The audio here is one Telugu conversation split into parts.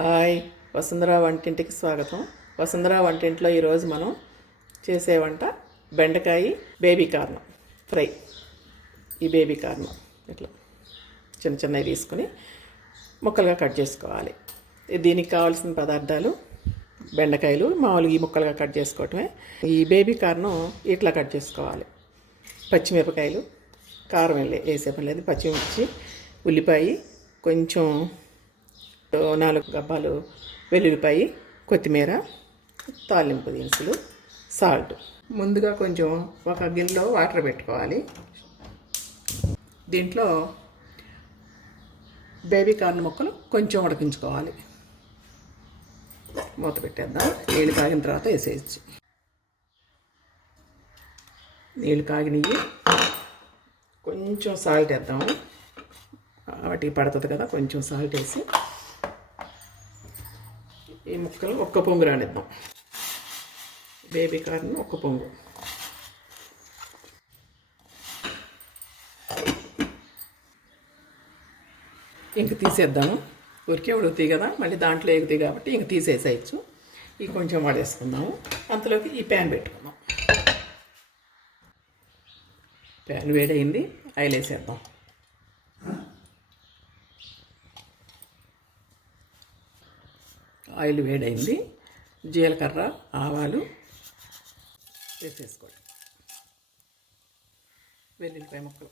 హాయ్ వసుంధర వంటింటికి స్వాగతం. వసుంధర వంటింట్లో ఈరోజు మనం చేసే వంట బెండకాయ బేబీ కార్న్ ఫ్రై. ఈ బేబీ కార్న్ ఇట్లా చిన్న చిన్నవి తీసుకుని ముక్కలుగా కట్ చేసుకోవాలి. దీనికి కావాల్సిన పదార్థాలు బెండకాయలు మామూలుగా ఈ ముక్కలుగా కట్ చేసుకోవటమే. ఈ బేబీ కార్న్ ఇట్లా కట్ చేసుకోవాలి. పచ్చిమిరపకాయలు కారం వెళ్ళే వేసే పని లేదు. పచ్చిమిర్చి ఉల్లిపాయ కొంచెం నాలుగు గబ్బాలు వెల్లుల్లిపాయి కొత్తిమీర తాలింపు దినుసులు సాల్ట్. ముందుగా కొంచెం ఒక గిన్నెలో వాటర్ పెట్టుకోవాలి. దీంట్లో బేబీ కార్న్ ముక్కలు కొంచెం ఉడికించుకోవాలి. మూత పెట్టేద్దాం. నీళ్ళు కాగిన తర్వాత వేసేయచ్చు. నీళ్ళు కాగినవి కొంచెం సాల్ట్ వేద్దాము. వాటికి పడుతుంది కదా కొంచెం సాల్ట్ వేసి ఈ ముక్కలు ఒక్క పొంగు రానిద్దాం. బేబీ కార్న్ ఒక్క పొంగు. ఇంక తీసేద్దాము. ఉరికే ఉడుగుతాయి కదా మళ్ళీ దాంట్లో ఎగుతాయి కాబట్టి ఇంక తీసేసేయచ్చు. ఇవి కొంచెం వాడేసుకుందాము. అంతలోకి ఈ ప్యాన్ పెట్టుకుందాం. ప్యాన్ వేడైంది ఆయిల్ వేసేద్దాం. ఆయిల్ వేడైంది. జీలకర్ర ఆవాలు వేసేసుకోండి. వెల్లుల్లిపాయ ముక్కలు.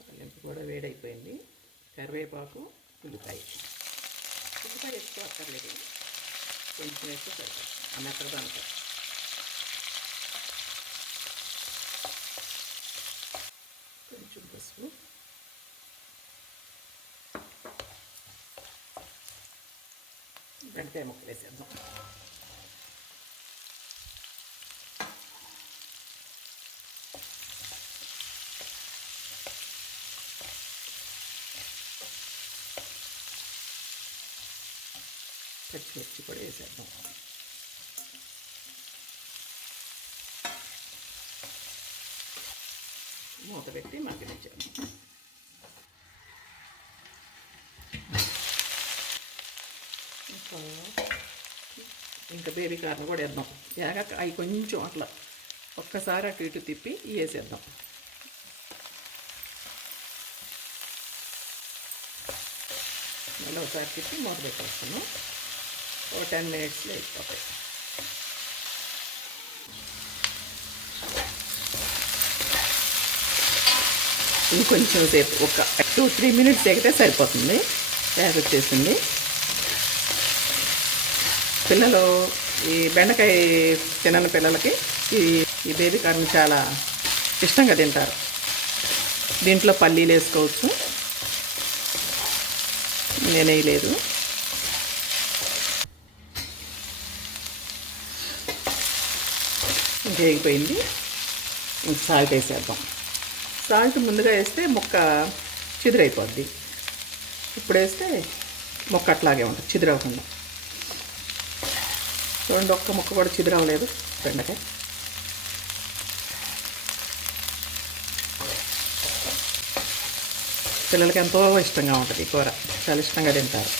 తాలింపు కూడా వేడైపోయింది. కరివేపాకు ఉల్లిపాయ. ఉల్లిపాయ ఎక్కువ అక్కర్లేదు కొంచెం వేస్తే సరిపోతుంది అన్నక్కడ మెత్తగా దానికి కొంచెం పసుపు బెండకాయ ముక్కలు వేసేద్దాం పచ్చిమిర్చి కూడా వేసేద్దాం మూత పెట్టి మగ్గనిచ్చాము ఇంకా ఇంకా బేబీ కార్న్ కూడా వేద్దాం. ఏగ అవి కొంచెం అట్లా ఒక్కసారి అటు ఇటు తిప్పి వేసేద్దాం. మళ్ళీ ఒకసారి తిప్పి మూత పెట్టేస్తున్నాం. ఒక టెన్ మినిట్స్లో అయిపోతాయి ఇంకొంచెం సేపు ఒక టూ త్రీ మినిట్స్ ఎగితే సరిపోతుంది. గ్యాస్ వచ్చేసింది. పిల్లలు ఈ బెండకాయ తినని పిల్లలకి ఈ ఈ బేబీ కార్న్ చాలా ఇష్టంగా తింటారు. దీంట్లో పల్లీలు వేసుకోవచ్చు. నేనేయలేదు వేగిపోయింది సాల్ట్ వేసేద్దాం. సాల్ట్ ముందుగా వేస్తే ముక్క చిదురైపోద్ది. ఇప్పుడు వేస్తే మొక్క అట్లాగే ఉంటుంది చిదురవకుండా. చూడండి ఒక్క ముక్క కూడా చిదిరవలేదు బెండకాయ. పిల్లలకి ఎంతో ఇష్టంగా ఉంటుంది ఈ కూర. చాలా ఇష్టంగా తింటారు.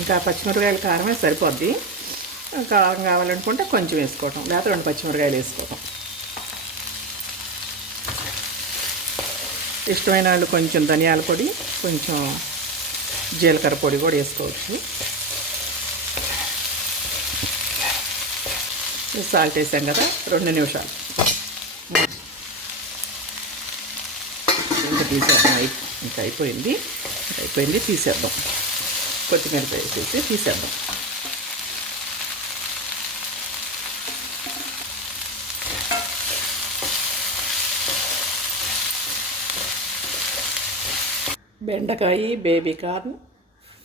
ఇంకా పచ్చిమిరపకాయల కారమే సరిపోద్ది. కారం కావాలనుకుంటే కొంచెం వేసుకోవటం. లేకపోతే రెండు పచ్చిమిరకాయలు వేసుకోవటం. ఇష్టమైన వాళ్ళు కొంచెం ధనియాల పొడి కొంచెం జీలకర్ర పొడి కూడా వేసుకోవచ్చు. సాల్ట్ వేసాం కదా రెండు నిమిషాలు. ఇంకా తీసేద్దాం. అయి ఇంకా అయిపోయింది. అయిపోయింది తీసేద్దాం. కొత్తిమీర వేసేసి తీసేద్దాం. బెండకాయ బేబీ కార్న్.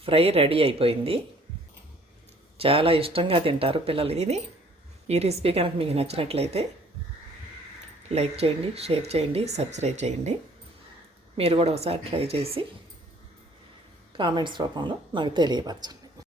ఫ్రై రెడీ అయిపోయింది. చాలా ఇష్టంగా తింటారు పిల్లలు ఇది. ఈ రెసిపీ కనుక మీకు నచ్చినట్లయితే లైక్ చేయండి షేర్ చేయండి సబ్స్క్రైబ్ చేయండి. మీరు కూడా ఒకసారి ట్రై చేసి కామెంట్స్ రూపంలో నాకు తెలియపరచండి.